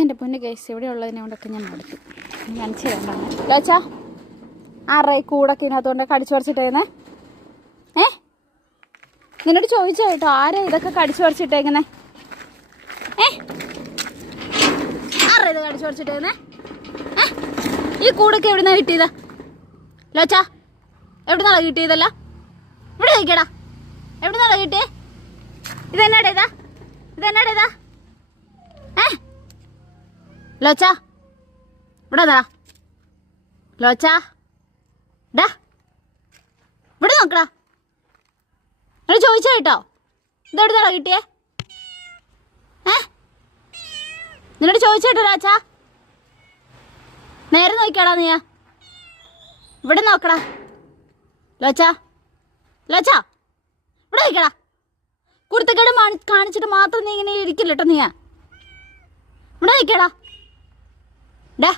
എൻ്റെ പൊന്ന് കേസ് ഇവിടെ ഉള്ളതിനെ കൊണ്ടൊക്കെ ഞാൻ മടുത്തു. കാണിച്ചു തരണ്ടാണ് ലോച്ചാ. ആറേ കൂടൊക്കെ ഇതിനകത്തുകൊണ്ട് കടിച്ചു പറിച്ചിട്ടേന്നേ. നിന്നോട് ചോദിച്ചോ കേട്ടോ, ആരാ ഇതൊക്കെ കടിച്ചു പറിച്ചിട്ടേക്കുന്നേ? ആരാ ഇത് കടിച്ചു പറിച്ചിട്ടേന്നേ? ഈ കൂടൊക്കെ എവിടുന്നാ കിട്ടിയതാ ലോച്ചാ? എവിടുന്നാ കിട്ടിയതല്ല? ഇവിടെ നോക്കിയടാ, എവിടുന്നാ കിട്ടിയേ? ഇതെന്നാടേതാ? ഇതെന്നാടേതാ? ലോച്ചാ ഇവിടെ താ. ലോച്ചാ ഡാ ഇവിടെ നോക്കടാ. നിങ്ങൾ ചോദിച്ചോ കേട്ടോ, ഇതെവിടുന്നാ കിട്ടിയേ? നിന്നോട് ചോദിച്ചോട്ടോ ലോച്ചാ. നേരെ നോക്കിയാടാ നീ. ഇവിടെ നോക്കടാ ലോച്ചാ. ലോച്ചാ ഇവിടെ നോക്കടാ. കുരുത്തക്കേട് കാണിച്ചിട്ട് മാത്രം നീ ഇങ്ങനെ ഇരിക്കില്ല കേട്ടോ. നീ ഇവിടെ നോക്കിയടാ. ഡാ